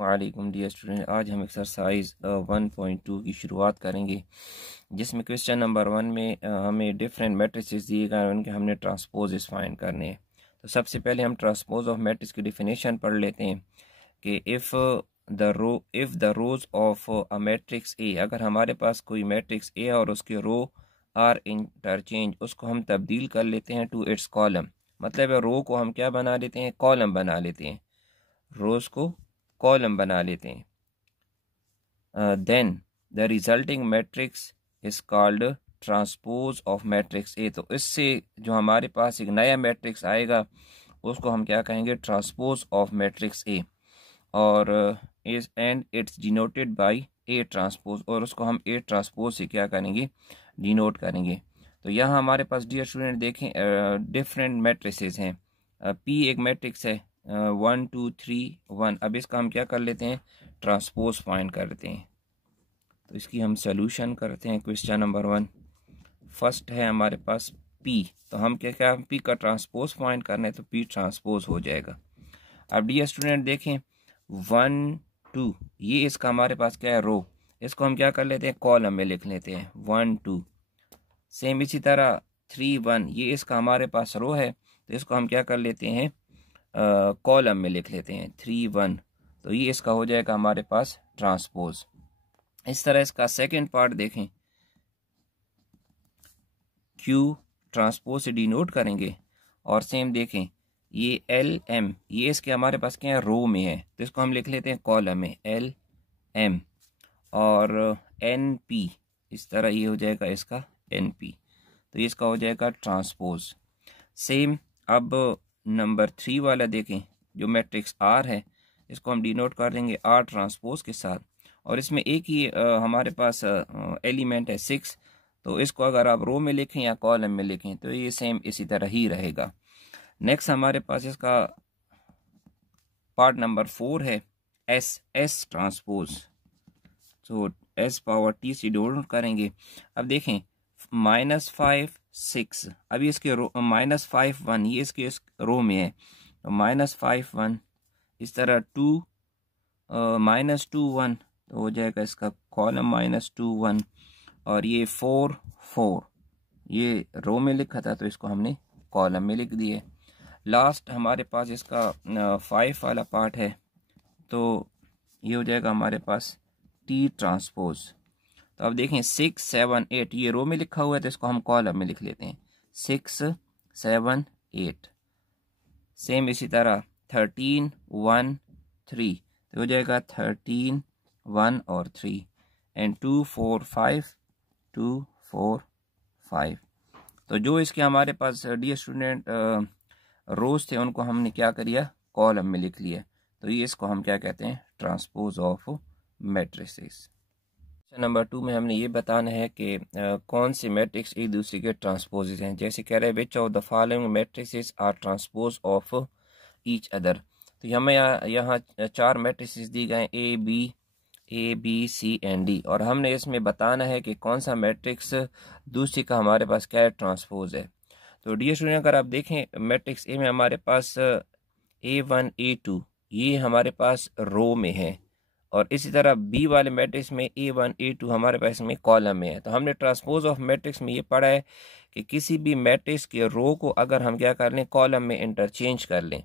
वालेकुम dear student, आज हम एक्सरसाइज 1.2 की शुरुआत करेंगे, जिसमें क्वेश्चन नंबर 1 में हमें डिफरेंट मैट्रिसेस दिए गए हैं, उनके हमने ट्रांसपोजेस फाइंड करने हैं। तो सबसे पहले हम ट्रांसपोज ऑफ मैट्रिक्स की डेफिनेशन पढ़ लेते हैं कि if the rose of a matrix A, अगर हमारे पास कोई मैट्रिक्स ए और उसके रो आर इंटरचेंज, उसको हम तब्दील कर लेते हैं टू इट्स कॉलम। मतलब रो को हम क्या बना लेते हैं, कॉलम बना लेते हैं, रोज को कॉलम बना लेते हैं। Then the resulting matrix is called transpose of matrix A. तो इससे जो हमारे पास एक नया मैट्रिक्स आएगा उसको हम क्या कहेंगे, ट्रांसपोज ऑफ मैट्रिक्स ए। और is and it's denoted by A transpose, और उसको हम ए ट्रांसपोज से क्या करेंगे, डिनोट करेंगे। तो यहाँ हमारे पास डियर स्टूडेंट देखें डिफरेंट मैट्रिसेस हैं। पी एक मैट्रिक्स है 1 2 3 1। अब इसका हम क्या कर लेते हैं, ट्रांसपोज फाइंड करते हैं। तो इसकी हम सोल्यूशन करते हैं। क्वेश्चन नंबर 1 फर्स्ट है हमारे पास पी, तो हम क्या पी का ट्रांसपोज फाइंड करना है, तो पी ट्रांसपोज हो जाएगा। अब डियर स्टूडेंट देखें 1 2, ये इसका हमारे पास क्या है, रो, इसको हम क्या कर लेते हैं, कॉलम में लिख लेते हैं 1 2। सेम इसी तरह 3 1, ये इसका हमारे पास रो है, तो इसको हम क्या कर लेते हैं, कॉलम में लिख लेते हैं 3 1। तो ये इसका हो जाएगा हमारे पास ट्रांसपोज। इस तरह इसका सेकंड पार्ट देखें, क्यू ट्रांसपोज से डिनोट करेंगे, और सेम देखें ये एल एम, ये इसके हमारे पास क्या है, रो में है, तो इसको हम लिख लेते हैं कॉलम में एल एम। और एन पी, इस तरह ये हो जाएगा इसका एन पी, तो ये इसका हो जाएगा ट्रांसपोज। सेम अब नंबर 3 वाला देखें, जो मैट्रिक्स आर है, इसको हम डिनोट कर देंगे आर ट्रांसपोज के साथ, और इसमें एक ही हमारे पास एलिमेंट है 6, तो इसको अगर आप रो में लिखें या कॉलम में लिखें तो ये सेम इसी तरह ही रहेगा। नेक्स्ट हमारे पास इसका पार्ट नंबर 4 है एस ट्रांसपोज। तो एस पावर टी से डिनोट करेंगे। अब देखें -5 6, अभी इसके रो -5 1, ये इसके इस रो में है, तो -5 1, इस तरह 2 -2 1, तो हो जाएगा इसका कॉलम -2 1, और ये 4 4, ये रो में लिखा था तो इसको हमने कॉलम में लिख दिए। लास्ट हमारे पास इसका 5 वाला पार्ट है, तो ये हो जाएगा हमारे पास टी ट्रांसपोज। तो अब देखें 6 7 8, ये रो में लिखा हुआ है, तो इसको हम कॉलम में लिख लेते हैं 6 7 8। सेम इसी तरह 13 1 3, तो हो जाएगा 13 1 और 3, एंड 2 4 5 2 4 5। तो जो इसके हमारे पास डियर स्टूडेंट रोज थे, उनको हमने क्या किया, कॉलम में लिख लिया। तो ये इसको हम क्या कहते हैं, ट्रांसपोज ऑफ मैट्रिसेस। नंबर 2 में हमने ये बताना है कि कौन सी मैट्रिक्स एक दूसरे के ट्रांसपोजेस हैं। जैसे कह रहे हैं which of the following matrices are transpose of each other. तो हमें यहाँ 4 मैट्रिसेस दी गए A B C and D, और हमने इसमें बताना है कि कौन सा मैट्रिक्स दूसरी का हमारे पास क्या है, ट्रांसपोज है। तो डियर स्टूडेंट अगर आप देखें मैट्रिक्स ए में हमारे पास A1 A2, ये हमारे पास रो में है, और इसी तरह बी वाले मैट्रिक्स में A1 A2 हमारे पास में कॉलम में है। तो हमने ट्रांसपोज ऑफ मैट्रिक्स में ये पढ़ा है कि किसी भी मैट्रिक्स के रो को अगर हम क्या कर लें, कॉलम में इंटरचेंज कर लें,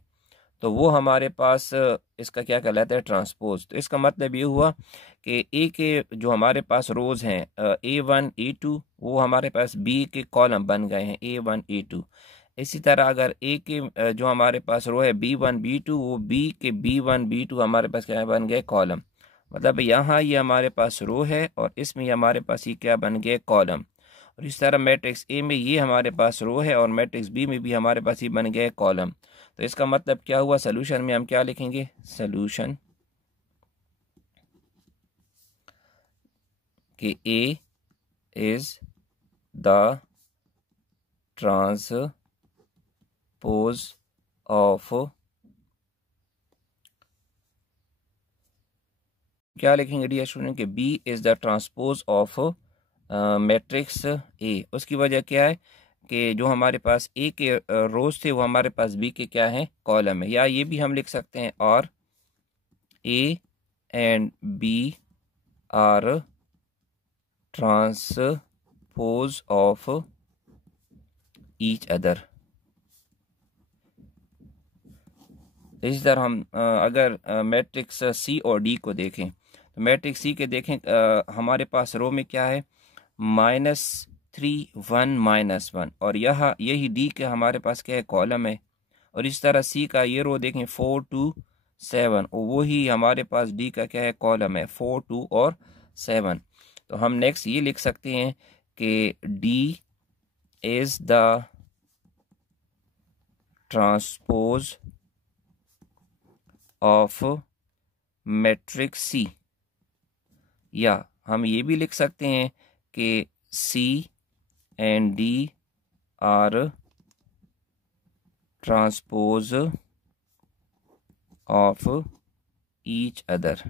तो वो हमारे पास इसका क्या कहलाता है, ट्रांसपोज। तो इसका मतलब ये हुआ कि ए के जो हमारे पास रोज हैं A1 A2, वो हमारे पास बी के कॉलम बन गए हैं A1 A2। इसी तरह अगर ए के जो हमारे पास रो है B1 B2, वो बी के B1 B2 हमारे पास क्या बन गए, कॉलम। मतलब यहाँ ये हमारे पास रो है और इसमें हमारे पास ये क्या बन गए, कॉलम। और इस तरह मैट्रिक्स ए में ये हमारे पास रो है और मैट्रिक्स बी में भी हमारे पास ये बन गए कॉलम। तो इसका मतलब क्या हुआ, सोल्यूशन में हम क्या लिखेंगे, सोल्यूशन कि A is the transpose of, क्या लिखेंगे डियर स्टूडेंट, कि B is the transpose of matrix A. उसकी वजह क्या है कि जो हमारे पास ए के रोज थे वो हमारे पास बी के क्या हैं, कॉलम है। या ये भी हम लिख सकते हैं, और ए and B are transpose of each other. इस तरह हम अगर मैट्रिक्स सी और डी को देखें तो मैट्रिक्स सी के देखें हमारे पास रो में क्या है -3 1 -1 और यहाँ यही डी के हमारे पास क्या है कॉलम है। और इस तरह सी का ये रो देखें 4 2 7 और वही हमारे पास डी का क्या है कॉलम है 4 2 और 7। तो हम नेक्स्ट ये लिख सकते हैं कि D is the transpose of matrix C, या हम ये भी लिख सकते हैं कि C and D are transpose of each other.